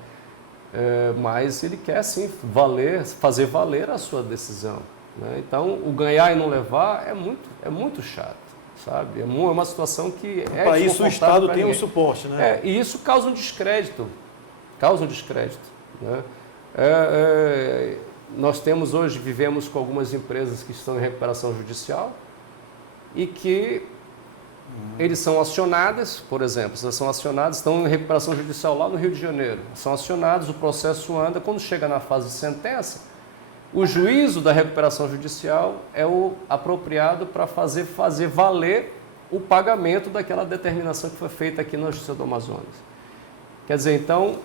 Mas ele quer sim fazer valer a sua decisão, né? Então, o ganhar e não levar é muito chato, sabe? É uma situação que para isso o Estado tem um suporte, né? E isso causa um descrédito, né? Nós vivemos com algumas empresas que estão em recuperação judicial e que eles são acionadas, por exemplo, estão em recuperação judicial lá no Rio de Janeiro, são acionados, o processo anda, quando chega na fase de sentença, o juízo da recuperação judicial é o apropriado para fazer valer o pagamento daquela determinação que foi feita aqui na Justiça do Amazonas. Quer dizer, então,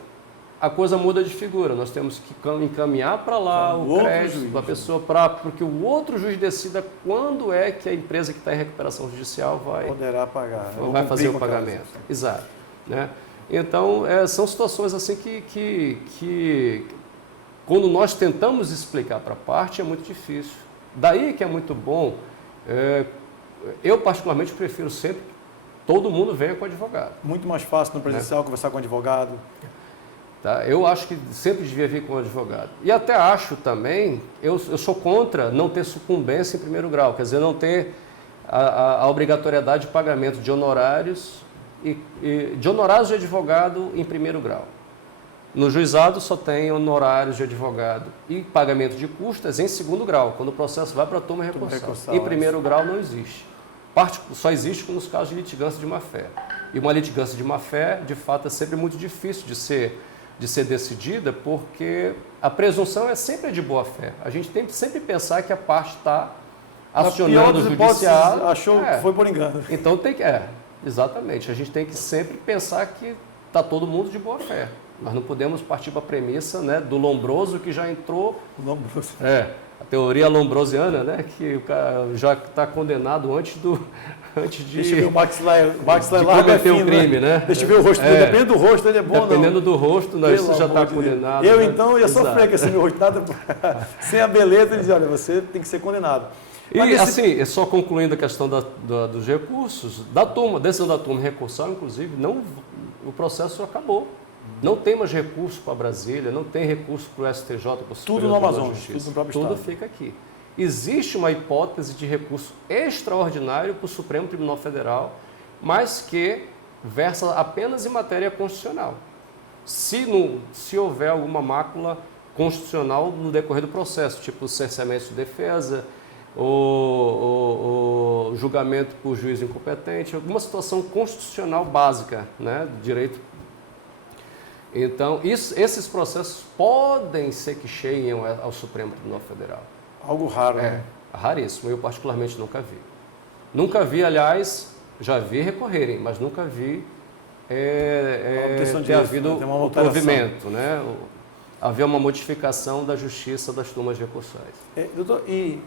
a coisa muda de figura, nós temos que encaminhar para lá o crédito da pessoa porque o outro juiz decida quando é que a empresa que está em recuperação judicial poderá pagar, vai fazer o pagamento. Exato, né? Então, são situações assim que quando nós tentamos explicar para a parte é muito difícil. Daí que é muito bom, eu particularmente prefiro sempre que todo mundo venha com advogado. Muito mais fácil no presencial conversar com advogado. Tá? Eu acho que sempre devia vir com um advogado. E até acho também, eu sou contra não ter sucumbência em primeiro grau, quer dizer, não ter a obrigatoriedade de pagamento de honorários de honorários de advogado em primeiro grau. No juizado só tem honorários de advogado e pagamento de custas em segundo grau, quando o processo vai para a turma recursal. Em primeiro grau não existe. Só existe nos casos de litigância de má-fé. E uma litigância de má-fé, de fato, é sempre muito difícil de ser decidida, porque a presunção é sempre de boa-fé. A gente tem que sempre pensar que a parte está acionando o judiciário. Achou que foi por engano. Então tem que... exatamente. A gente tem que sempre pensar que está todo mundo de boa-fé. Nós não podemos partir para a premissa, né, do Lombroso, que já entrou... Lombroso. A teoria lombrosiana, né, que o cara já está condenado antes de... Deixa eu ver o maxilar cometer o crime, né? Deixa eu ver o rosto dele. Dependendo do rosto, ele é bom, dependendo do rosto, isso já está condenado. Eu, então, ia sofrer com esse meu rosto. Sem a beleza, ele diz, olha, você tem que ser condenado. E, assim, só concluindo a questão dos recursos, decisão da turma recursal, inclusive, o processo acabou. Não tem mais recurso para Brasília, não tem recurso para o STJ, para o Supremo Tribunal de Justiça. Tudo no próprio Tudo Estado. fica aqui. Existe uma hipótese de recurso extraordinário para o Supremo Tribunal Federal, mas que versa apenas em matéria constitucional. Se houver alguma mácula constitucional no decorrer do processo, tipo cerceamento de defesa, ou julgamento por juiz incompetente, alguma situação constitucional básica, né, de direito. Então, esses processos podem ser que cheguem ao Supremo Tribunal Federal. Algo raro, né? Raríssimo. Eu, particularmente, nunca vi. Nunca vi, aliás, já vi recorrerem, mas nunca vi ter havido um provimento, né? Haver uma modificação da justiça das turmas recursais. Doutor, e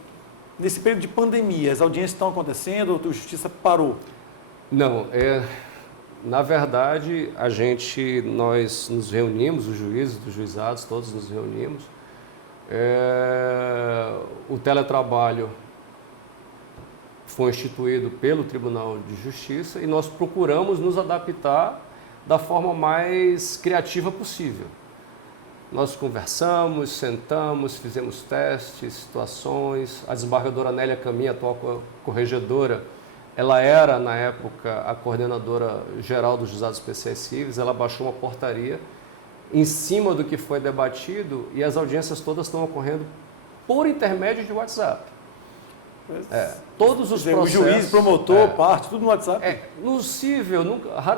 nesse período de pandemia, as audiências estão acontecendo ou a justiça parou? Não, na verdade, nós nos reunimos, os juízes dos juizados, todos nos reunimos. O teletrabalho foi instituído pelo Tribunal de Justiça e nós procuramos nos adaptar da forma mais criativa possível. Nós conversamos, sentamos, fizemos testes, situações. A desembargadora Nélia Caminha, atual corregedora, ela era, na época, a coordenadora geral dos juizados especiais cíveis, ela baixou uma portaria em cima do que foi debatido e as audiências todas estão ocorrendo por intermédio de WhatsApp. Todos os processos... O juiz, promotor, parte, tudo no WhatsApp? No cível,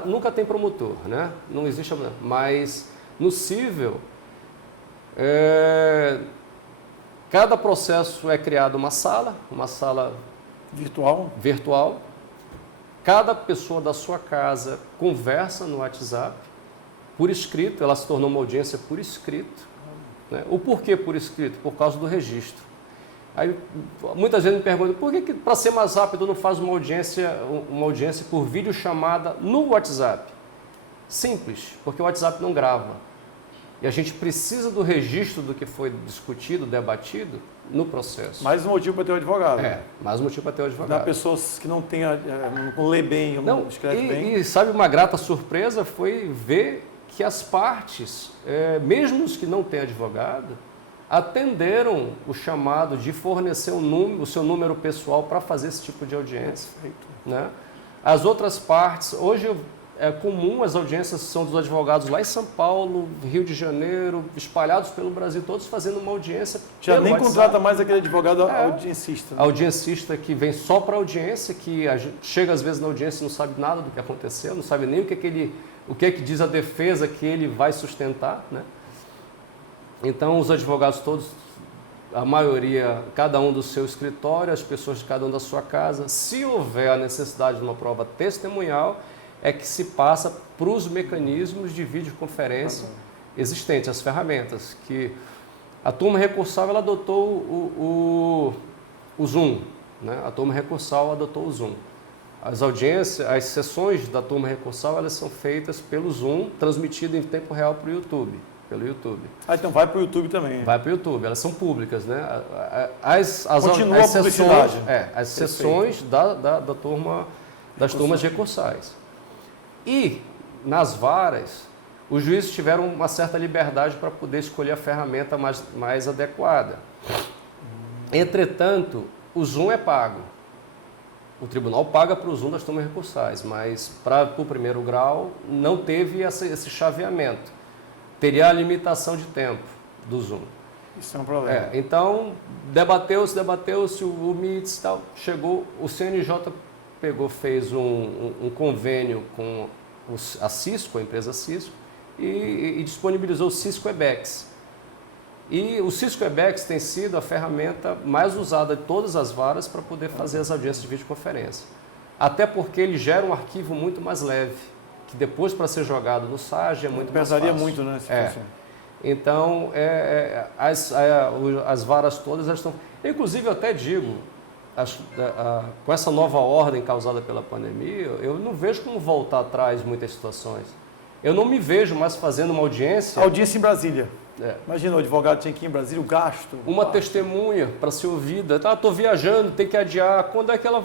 nunca tem promotor, né? Não existe... Mas no cível, cada processo é criado uma sala virtual. Cada pessoa da sua casa conversa no WhatsApp, por escrito, ela se tornou uma audiência por escrito. Né? O porquê por escrito? Por causa do registro. Aí, muita gente me pergunta, por que para ser mais rápido não faz uma audiência por videochamada no WhatsApp? Simples, porque o WhatsApp não grava. E a gente precisa do registro do que foi discutido, debatido no processo. Mais um motivo para ter um advogado. Mais um motivo para ter um advogado. Dá pessoas que não têm, não lê bem, não escreve bem. E sabe, uma grata surpresa foi ver que as partes, mesmo os que não têm advogado, atenderam o chamado de fornecer o seu número pessoal para fazer esse tipo de audiência. Né? As outras partes, hoje é comum, as audiências são dos advogados lá em São Paulo, Rio de Janeiro, espalhados pelo Brasil, todos fazendo uma audiência. Já nem contrata mais aquele advogado audiencista. Né? Audiencista que vem só para audiência, que chega às vezes na audiência e não sabe nada do que aconteceu, não sabe nem o que diz a defesa que ele vai sustentar, né? Então, os advogados todos, a maioria, cada um do seu escritório, as pessoas de cada um da sua casa, se houver a necessidade de uma prova testemunhal, é que se passa para os mecanismos de videoconferência existentes, as ferramentas, que a turma recursal ela adotou o Zoom, né? A turma recursal adotou o Zoom. As audiências, as sessões da turma recursal, elas são feitas pelo Zoom, transmitido em tempo real para o YouTube. Pelo YouTube. Então vai para o YouTube também. Vai para o YouTube, elas são públicas, né? Continua a publicidade. As sessões das turmas recursais. E nas varas, os juízes tiveram uma certa liberdade para poder escolher a ferramenta mais adequada. Entretanto, o Zoom é pago. O tribunal paga para o Zoom das turmas recursais, mas para o primeiro grau não teve esse chaveamento. Teria a limitação de tempo do Zoom. Isso é um problema. Então, debateu-se, o MITS e tal, chegou, o CNJ fez um convênio com a Cisco, a empresa Cisco, e disponibilizou o Cisco Webex. E o Cisco Webex tem sido a ferramenta mais usada de todas as varas para poder fazer as audiências de videoconferência. Até porque ele gera um arquivo muito mais leve, que depois para ser jogado no SAG é muito mais fácil. Pesaria muito, né? Então, as varas todas estão... Inclusive, eu até digo, com essa nova ordem causada pela pandemia, eu não vejo como voltar atrás em muitas situações. Eu não me vejo mais fazendo uma audiência... Audiência em Brasília. Imagina, o advogado tinha que ir em Brasília, o gasto. Uma testemunha para ser ouvida. Estou viajando, tem que adiar. Quando é que ela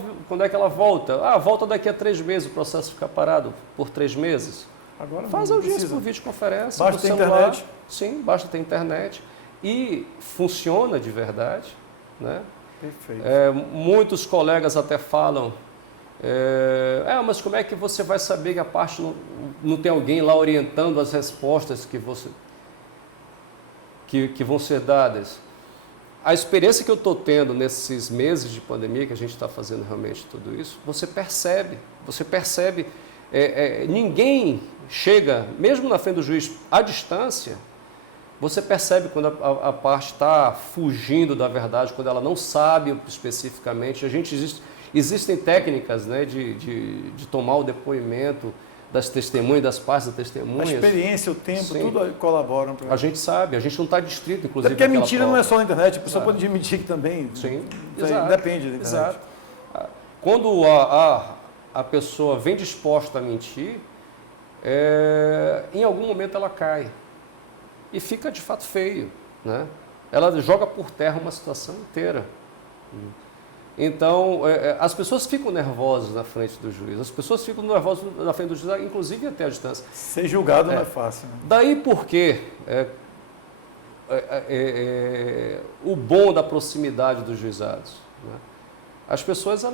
volta? Volta daqui a 3 meses, o processo fica parado por 3 meses. Agora faz audiência por videoconferência. Basta ter internet. Sim, basta ter internet. E funciona de verdade. Né? Perfeito. Muitos colegas até falam, mas como é que você vai saber que a parte não tem alguém lá orientando as respostas que vão ser dadas? A experiência que eu estou tendo nesses meses de pandemia, que a gente está fazendo realmente tudo isso, você percebe, ninguém chega, mesmo na frente do juiz, à distância, você percebe quando a parte está fugindo da verdade, quando ela não sabe especificamente. Existem técnicas, né, de tomar o depoimento das testemunhas, das partes das testemunhas. A experiência, o tempo, sim, tudo colaboram para... A gente sabe, a gente não está distrito, inclusive. Porque a mentira não é só na internet, a pessoa pode mentir também. Sim, depende da internet. Exato. Quando a pessoa vem disposta a mentir, em algum momento ela cai. E fica de fato feio, né? Ela joga por terra uma situação inteira. Então, as pessoas ficam nervosas na frente do juiz, as pessoas ficam nervosas na frente do juiz, inclusive até a distância. Ser julgado não é fácil. Né? Daí porque o bom da proximidade dos juizados. Né? As pessoas,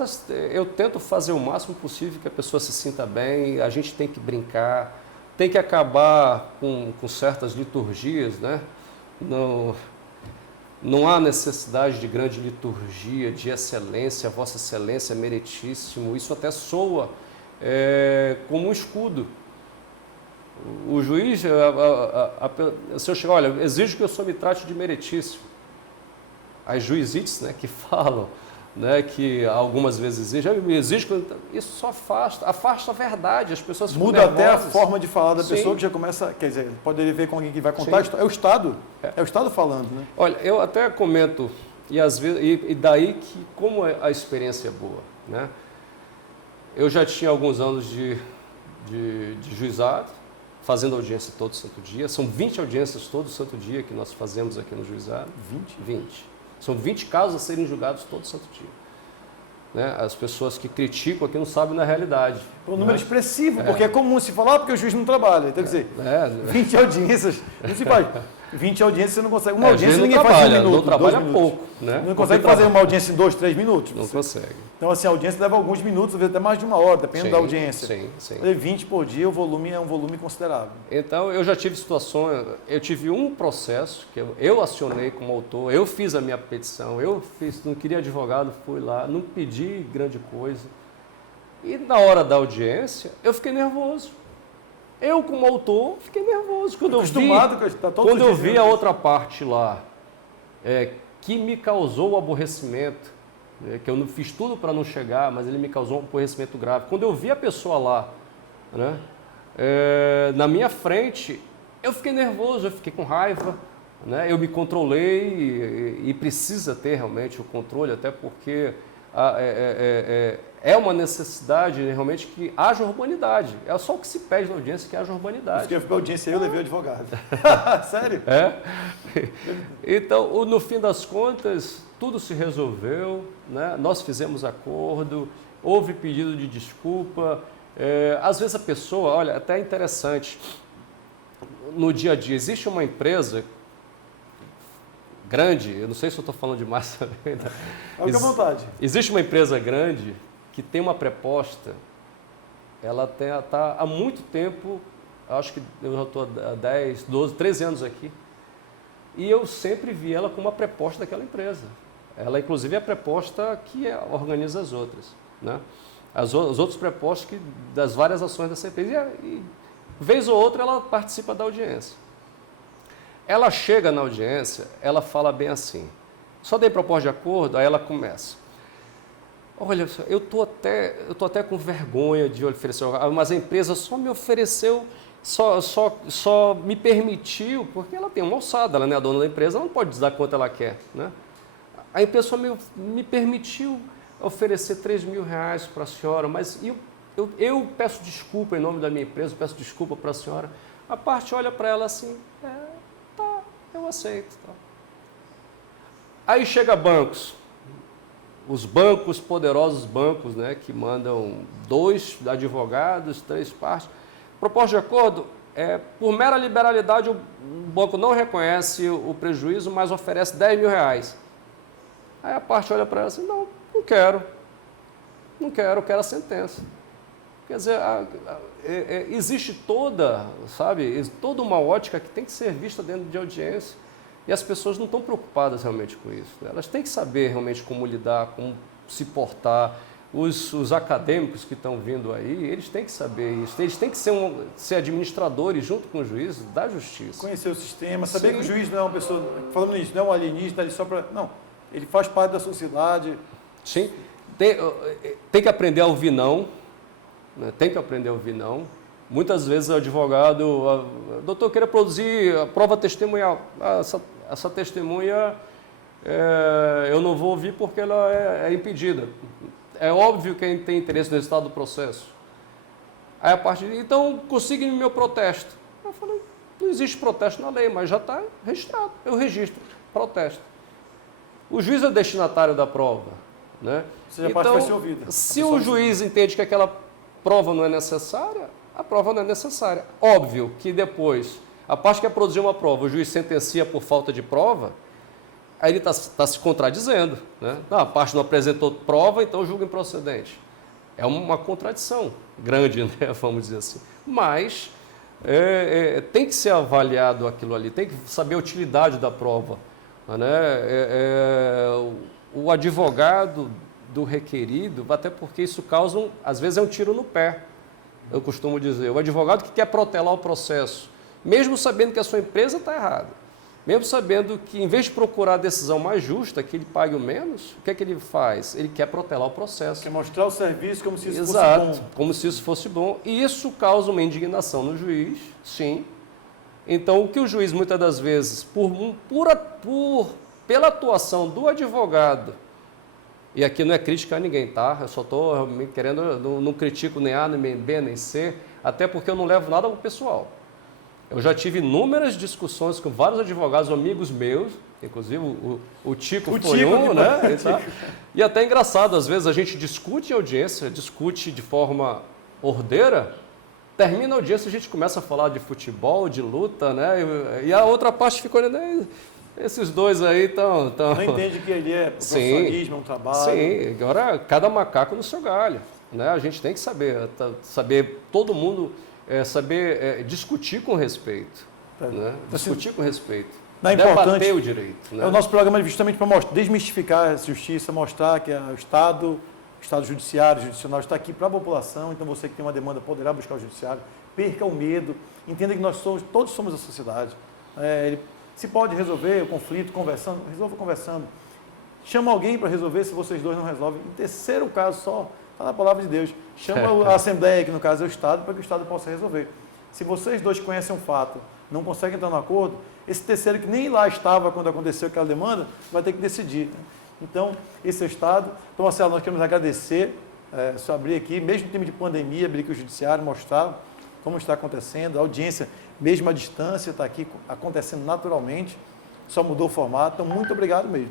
eu tento fazer o máximo possível que a pessoa se sinta bem, a gente tem que brincar, tem que acabar com certas liturgias, né? Não há necessidade de grande liturgia, de excelência, Vossa Excelência, meritíssimo. Isso até soa como um escudo. O juiz, se eu chegar, olha, exijo que o senhor me trate de meritíssimo. As juizites, né, que falam, né, que algumas vezes exige, isso só afasta a verdade, as pessoas ficam muda até a nervosas. forma de falar da Sim. pessoa, que já começa, quer dizer, poderia ver com alguém que vai contar, Sim. é o Estado, é o Estado falando, né? Olha, eu até comento, e às vezes, e daí que como a experiência é boa, né? Eu já tinha alguns anos de juizado, fazendo audiência todo santo dia, são 20 audiências todo santo dia que nós fazemos aqui no juizado. 20. São 20 casos a serem julgados todo santo dia. Né? As pessoas que criticam aqui não sabem na realidade. Um número expressivo, porque é comum se falar porque o juiz não trabalha. Então, quer dizer, 20 audiências, não se faz. 20 audiências você não consegue. Uma audiência ninguém faz em 1 minuto. Não trabalha 2 minutos. pouco. Né? Não consegue fazer uma audiência em 2, 3 minutos. Não consegue. Então, assim, a audiência leva alguns minutos, às vezes até mais de 1 hora, dependendo da audiência. Sim. 20 por dia, o volume é um volume considerável. Então, eu já tive situações, eu tive um processo que eu acionei como autor, eu fiz a minha petição, não queria advogado, fui lá, não pedi grande coisa. E na hora da audiência, eu fiquei nervoso. Eu, como autor, fiquei nervoso. Quando eu vi a outra parte lá, que me causou o aborrecimento, que eu não fiz tudo para não chegar, mas ele me causou um aborrecimento grave. Quando eu vi a pessoa lá, né, na minha frente, eu fiquei nervoso, eu fiquei com raiva, né, eu me controlei e precisa ter realmente o controle, até porque é uma necessidade realmente que haja urbanidade. É só o que se pede na audiência, que haja urbanidade. Porque eu fui audiência eu levei o advogado. Sério? Então, no fim das contas, tudo se resolveu, né? Nós fizemos acordo, houve pedido de desculpa. Às vezes a pessoa, olha, até é interessante, no dia a dia, existe uma empresa grande, eu não sei se eu estou falando demais também. Né? Fica à vontade. Existe uma empresa grande que tem uma proposta, ela está há muito tempo, acho que eu já estou há 10, 12, 13 anos aqui, e eu sempre vi ela como uma proposta daquela empresa. Ela, inclusive, é a proposta que organiza as outras. Né? Os outros prepostos das várias ações dessa empresa. E, vez ou outra, ela participa da audiência. Ela chega na audiência, ela fala bem assim, só dei proposta de acordo, aí ela começa. Olha, eu tô até com vergonha de oferecer, mas a empresa só me ofereceu, só me permitiu, porque ela tem uma alçada, ela é a dona da empresa, ela não pode dizer quanto ela quer. Né? A empresa só me permitiu oferecer R$3.000 para a senhora, mas eu peço desculpa em nome da minha empresa, peço desculpa para a senhora. A parte olha para ela assim, tá, eu aceito. Tá. Aí chega bancos, os bancos, poderosos bancos, né, que mandam 2 advogados, 3 partes. Proposta de acordo, por mera liberalidade, o banco não reconhece o prejuízo, mas oferece R$10.000. Aí a parte olha para ela assim, não quero, eu quero a sentença. Quer dizer, existe toda uma ótica que tem que ser vista dentro de audiência e as pessoas não estão preocupadas realmente com isso. Né? Elas têm que saber realmente como lidar, como se portar. Os acadêmicos que estão vindo aí, eles têm que saber isso. Eles têm que ser administradores junto com o juiz da justiça. Conhecer o sistema, saber que o juiz não é uma pessoa, falando nisso, não é um alienígena, ele só para... Não, ele faz parte da sociedade. Sim, tem que aprender a ouvir não. Tem que aprender a ouvir não. Muitas vezes o advogado, doutor, eu queria produzir a prova testemunhal. Essa testemunha eu não vou ouvir porque ela é impedida. É óbvio que quem tem interesse no resultado do processo. Aí a parte então consiga-me meu protesto. Eu falei, não existe protesto na lei, mas já está registrado. Eu registro, protesto. O juiz é destinatário da prova. Né? Ou seja, a parte vai ser ouvida. Se o juiz entende que aquela prova não é necessária, a prova não é necessária. Óbvio que depois, a parte que quer produzir uma prova, o juiz sentencia por falta de prova, aí ele está se contradizendo. Né? Não, a parte não apresentou prova, então julga improcedente. É uma contradição grande, né? Vamos dizer assim. Mas tem que ser avaliado aquilo ali, tem que saber a utilidade da prova. Né? O advogado do requerido, até porque isso causa, às vezes é um tiro no pé, eu costumo dizer. O advogado que quer protelar o processo, mesmo sabendo que a sua empresa está errada, mesmo sabendo que, em vez de procurar a decisão mais justa, que ele pague o menos, o que é que ele faz? Ele quer protelar o processo. Quer mostrar o serviço como se isso Exato, fosse bom. como se isso fosse bom. E isso causa uma indignação no juiz, sim. Então, o que o juiz, muitas das vezes, pela atuação do advogado, e aqui não é crítica a ninguém, tá? Eu só estou querendo, não critico nem A, nem B, nem C, até porque eu não levo nada ao pessoal. Eu já tive inúmeras discussões com vários advogados, amigos meus, inclusive o Tico foi um, né? E até engraçado, às vezes a gente discute em audiência, discute de forma ordeira, termina a audiência, a gente começa a falar de futebol, de luta, né? E a outra parte ficou olhando, esses dois aí estão... Não entende que ele é profissionalismo, é um trabalho. Sim, agora cada macaco no seu galho, né? A gente tem que saber todo mundo saber discutir com respeito, né? Discutir com respeito, debater o direito. Né? O nosso programa é justamente para desmistificar a justiça, mostrar que o Estado judiciário, judicional está aqui para a população, então você que tem uma demanda poderá buscar o judiciário, perca o medo, entenda que todos somos a sociedade. Ele se pode resolver o conflito conversando, resolva conversando. Chama alguém para resolver se vocês dois não resolvem. Em terceiro caso só, está na palavra de Deus, chama a Assembleia, que no caso é o Estado, para que o Estado possa resolver. Se vocês dois conhecem um fato, não conseguem entrar no acordo, esse terceiro que nem lá estava quando aconteceu aquela demanda, vai ter que decidir. Né? Então, esse é o Estado. Então, Marcelo, nós queremos agradecer, só abrir aqui, mesmo em tempo de pandemia, abrir aqui o Judiciário, mostrar como está acontecendo, a audiência, mesmo à distância, está aqui acontecendo naturalmente, só mudou o formato, então muito obrigado mesmo.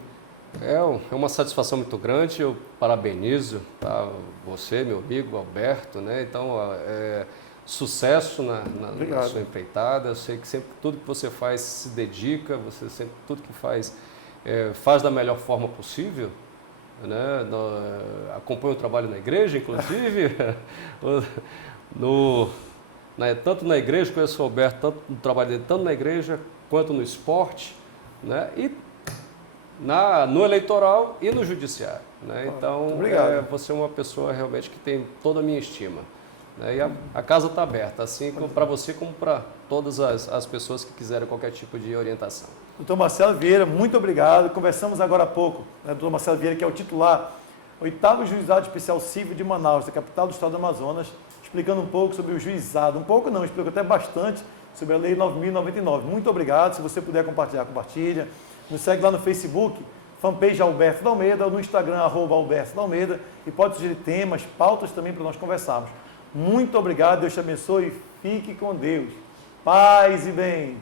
É uma satisfação muito grande, eu parabenizo você, meu amigo Alberto, né? Então, sucesso na sua empreitada, eu sei que sempre tudo que você faz se dedica, você sempre tudo que faz da melhor forma possível, né? Acompanho o trabalho na igreja, inclusive, tanto na igreja, conheço o Alberto, tanto no trabalho dele, tanto na igreja quanto no esporte, né? E no eleitoral e no judiciário. Né? Então, você é uma pessoa realmente que tem toda a minha estima. Né? E a casa está aberta, assim para você como para todas as pessoas que quiserem qualquer tipo de orientação. Doutor Marcelo Vieira, muito obrigado. Conversamos agora há pouco, né? Doutor Marcelo Vieira, que é o titular, 8º Juizado Especial Civil de Manaus, da capital do estado do Amazonas, explicando um pouco sobre o juizado. Um pouco não, explicou até bastante sobre a Lei 9.099. Muito obrigado. Se você puder compartilhar, compartilha. Nos segue lá no Facebook, fanpage Alberto da Almeida, no Instagram, @Alberto da Almeida, e pode sugerir temas, pautas também para nós conversarmos. Muito obrigado, Deus te abençoe, fique com Deus. Paz e bem.